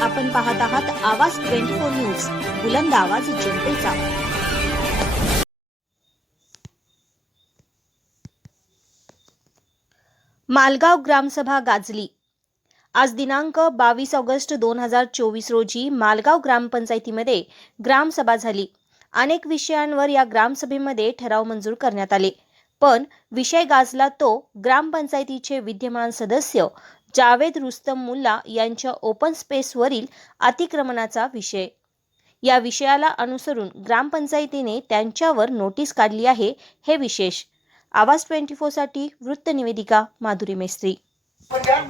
आपण पाहत आहात आवाज ट्वेंटी फोर न्यूज बुलंद आवाज जनतेचा. मालगाव ग्रामसभा गाजली. आज दिनांक बावीस ऑगस्ट दोन हजार चोवीस रोजी मालगाव ग्रामपंचायतीमध्ये ग्रामसभा झाली. अनेक विषयांवर या ग्रामसभेमध्ये ठराव मंजूर करण्यात आले. पण विषय गाजला तो ग्रामपंचायतीचे विद्यमान सदस्य जावेद रुस्तम मुल्ला यांच्या ओपन स्पेसवरील अतिक्रमणाचा विषय. या विषयाला अनुसरून ग्रामपंचायतीने त्यांच्यावर नोटीस काढली आहे हे विशेष. आवाज ट्वेंटी फोरसाठी वृत्तनिवेदिका माधुरी मेस्त्री. दहा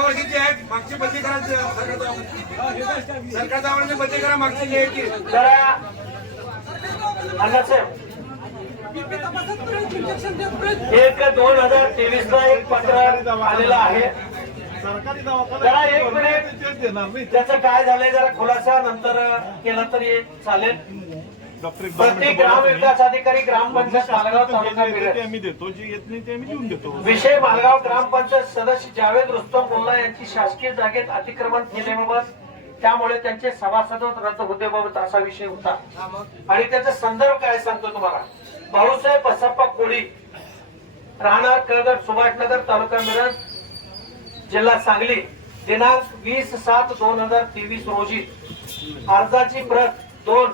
वर्षाची मागची बदली सरकार. सरकार बदली करा मागची एक दोन हजार तेवीस ला एक पत्र आलेलं आहे. सरकारी जरा एक मिनिट. त्याचं काय झालंय? जरा खुलासा नंतर केला तरी चालेल. प्रत्येक ग्राम. विकास अधिकारी ग्रामपंचायत मालगाव तालुका देतो. विषय मालगाव ग्रामपंचायत सदस्य जावेद रुस्तम मुल्ला यांची शासकीय जागेत अतिक्रमण केल्याबाबत त्यामुळे त्यांचे सभासद रद्द होतेबाबत असा विषय होता. आणि त्याचा संदर्भ काय सांगतो तुम्हाला? भाऊसाहेब बसप्पा कोळी राहणार कळगड सुभाषनगर तालुका मिरज जिल्हा सांगली दिनांक वीस सात दोन हजार तेवीस रोजी. अर्जाची प्रत दोन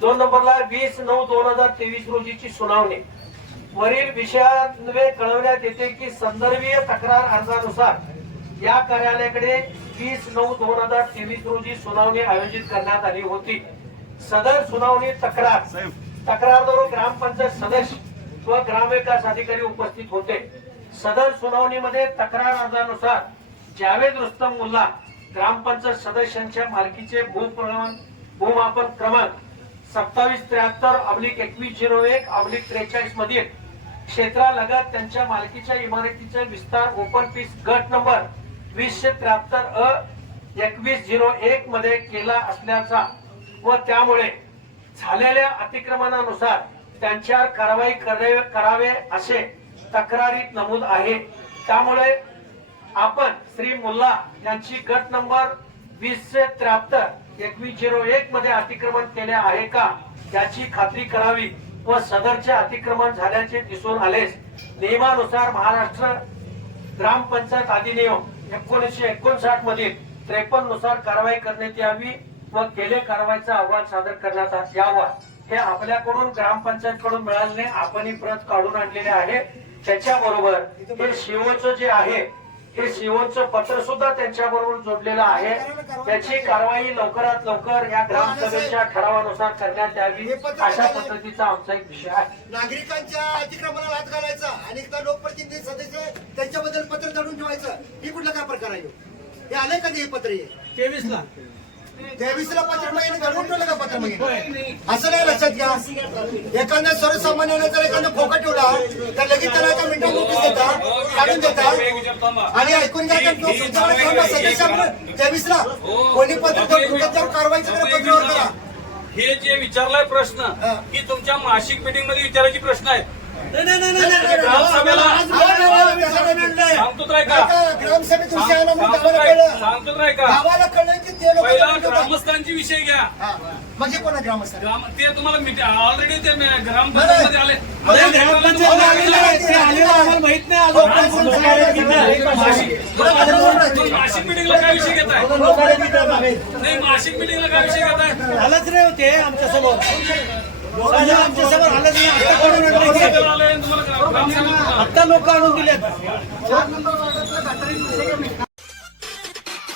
दोन नंबरला वीस नऊ दोन हजार तेवीस रोजीची सुनावणी. वरील विषयान्वे कळवण्यात येते की संदर्भीय तक्रार अर्जानुसार या कार्यालयाकडे वीस नऊ दोन हजार तेवीस रोजी सुनावणी आयोजित करण्यात आली होती. सदर सुनावणी तक्रार तक्रारदार ग्रामपंचायत सदस्य व ग्रामविकास अधिकारी उपस्थित होते. सदर सुनावणीमध्ये तक्रार अर्जानुसार जावेद रुस्तम मुल्ला ग्रामपंचायत सदस्यांच्या मालकीचे भूप्रमाण भूमापन क्रमांक सत्तावीस त्र्याहत्तर अब्लिक एकवीस झिरो एक अब्लिक त्रेचाळीस मधील क्षेत्रालगत त्यांच्या मालकीच्या इमारतीचे विस्तार ओपन पीस गट नंबर वीसशे त्र्याहत्तर अ एकवीस झिरो एक मध्ये केला असल्याचा व त्यामुळे झालेल्या अतिक्रमणानुसार त्यांच्यावर कारवाई करावे असे तक्रारीत नमूद आहे. त्यामुळे आपण श्री मुल्ला यांची गट नंबर वीसशे त्र्याहत्तर एकवीस झिरो एक मध्ये अतिक्रमण केले आहे का याची खात्री करावी व सदरचे अतिक्रमण झाल्याचे दिसून आलेस नियमानुसार महाराष्ट्र ग्रामपंचायत अधिनियम एकोणीसशे एकोणसाठ मधील त्रेपन्ननुसार कारवाई करण्यात यावी व केले कारवाईचा अहवाल सादर करण्यात यावा. हे आपल्याकडून ग्रामपंचायत कडून मिळाले आपण ही प्रत काढून आणलेले आहे. त्याच्याबरोबर हे शिवचं जे आहे हे शिवचं पत्र सुद्धा त्यांच्या बरोबर जोडलेलं आहे. त्याची कारवाई लवकरात लवकर या ग्रामसभेच्या ठरावानुसार करण्यात यावी अशा पद्धतीचा आमचा एक विषय आहे. नागरिकांच्या अतिक्रमणाला हात घालायचा आणि एकदा लोकप्रतिनिधी सदस्य त्यांच्याबद्दल पत्र चढून ठेवायचं ही कुठला काय प्रकार आहे? हे आलंय कधी हे पत्र हे? तेवीस ला तेवीस ला पत्र मागितलं घडवून ठेवलं का पत्र मागितलं असं नाही लक्षात घ्या. एखाद्या सर्वसामान्याने जर एखादा खोका ठेवला तर लगेच त्याला एका मिनिटात नोटीस देता काढून देता आणि ऐकून घ्या तेवीस ला कोणी पत्र पत्रावर करा हे जे विचारलाय प्रश्न हा. की तुमच्या मासिक मीटिंगमध्ये विचारायची प्रश्न आहे ग्रामसभेला सांगतो ग्रामसभेत गावाला तर कळलं ते लोक पहिला ग्रामस्थांची विषय घ्या. म्हणजे कोणा ग्रामस्थ? ग्राम ते तुम्हाला ऑलरेडी ते ग्रामपंचायत नाही. मध्ये आले. आलेलं आहे, ते आलेलं आम्हाला माहीत मग मासिक. मिटिंगला काय विषय घेताय? नाही मासिक मिटिंगला काय विषय घेताय? आलंच नाही होते आमच्यासमोर. आमच्यासमोर आलंच नाही. आणलं तुम्हाला आता लोक आणून दिलेत.